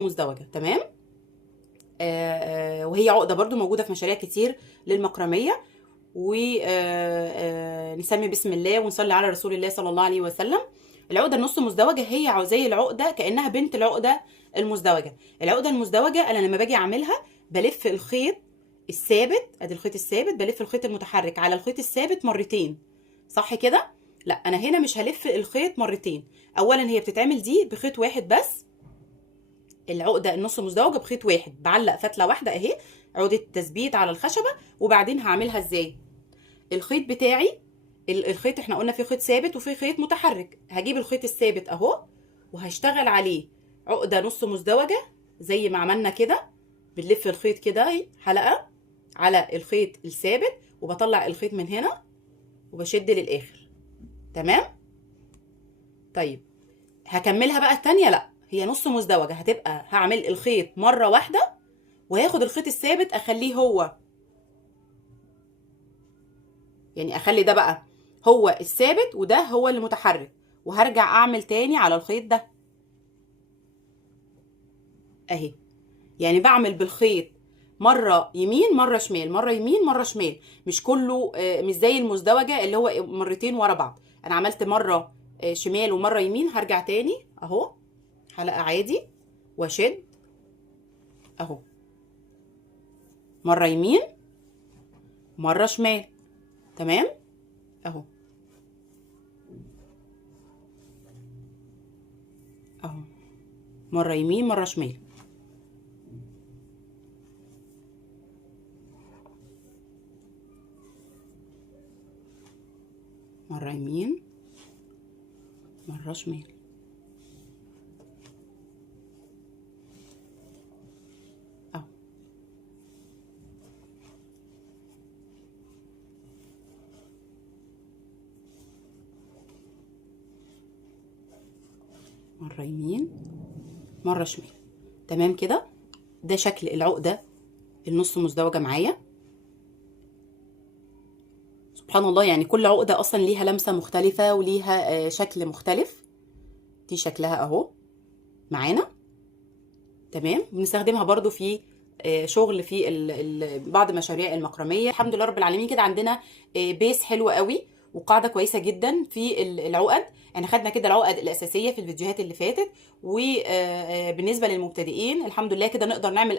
مزدوجة. تمام. وهي عقدة برضو موجودة في مشاريع كتير للمكرمية. ونسمي بسم الله ونصلي على رسول الله صلى الله عليه وسلم. العقدة النص مزدوجة هي زي العقدة كأنها بنت العقدة المزدوجة. العقدة المزدوجة أنا لما باجي أعملها بلف الخيط الثابت، ادي الخيط الثابت، بلف الخيط المتحرك على الخيط الثابت مرتين، صح كده؟ لا، انا هنا مش هلف الخيط مرتين. اولا هي بتتعمل دي بخيط واحد بس، العقده النص مزدوجه بخيط واحد، بعلق فتله واحده اهي، عقده تثبيت على الخشبه. وبعدين هعملها ازاي؟ الخيط بتاعي، الخيط احنا قلنا في خيط ثابت وفي خيط متحرك، هجيب الخيط الثابت اهو وهشتغل عليه عقده نص مزدوجه زي ما عملنا كده. بنلف الخيط كده حلقه على الخيط الثابت، وبطلع الخيط من هنا وبشد للاخر. تمام. طيب هكملها بقى التانية. لا، هي نص مزدوجة، هتبقى هعمل الخيط مرة واحدة وهاخد الخيط الثابت اخليه هو، يعني اخلي ده بقى هو الثابت وده هو اللي متحرك، وهرجع اعمل تاني على الخيط ده اهي. يعني بعمل بالخيط مرة يمين مرة شمال، مرة يمين مرة شمال، مش كله مش زي المزدوجة اللي هو مرتين ورا بعض. انا عملت مرة شمال ومرة يمين، هرجع تاني اهو حلقة عادي واشد اهو، مرة يمين مرة شمال. تمام اهو، اهو مرة يمين مرة شمال. مرة يمين مرة شمال اهو. مرة يمين مرة شمال. تمام كده، ده شكل العقدة النص مزدوجة معايا. سبحان الله، يعني كل عقدة اصلا ليها لمسة مختلفة وليها شكل مختلف. دي شكلها اهو معانا. تمام. بنستخدمها برضو في شغل في بعض مشاريع المكرميه. الحمد لله رب العالمين، كده عندنا بيس حلو قوي وقاعده كويسه جدا في العقد. احنا خدنا كده العقد الاساسيه في الفيديوهات اللي فاتت، وبالنسبه للمبتدئين الحمد لله كده نقدر نعمل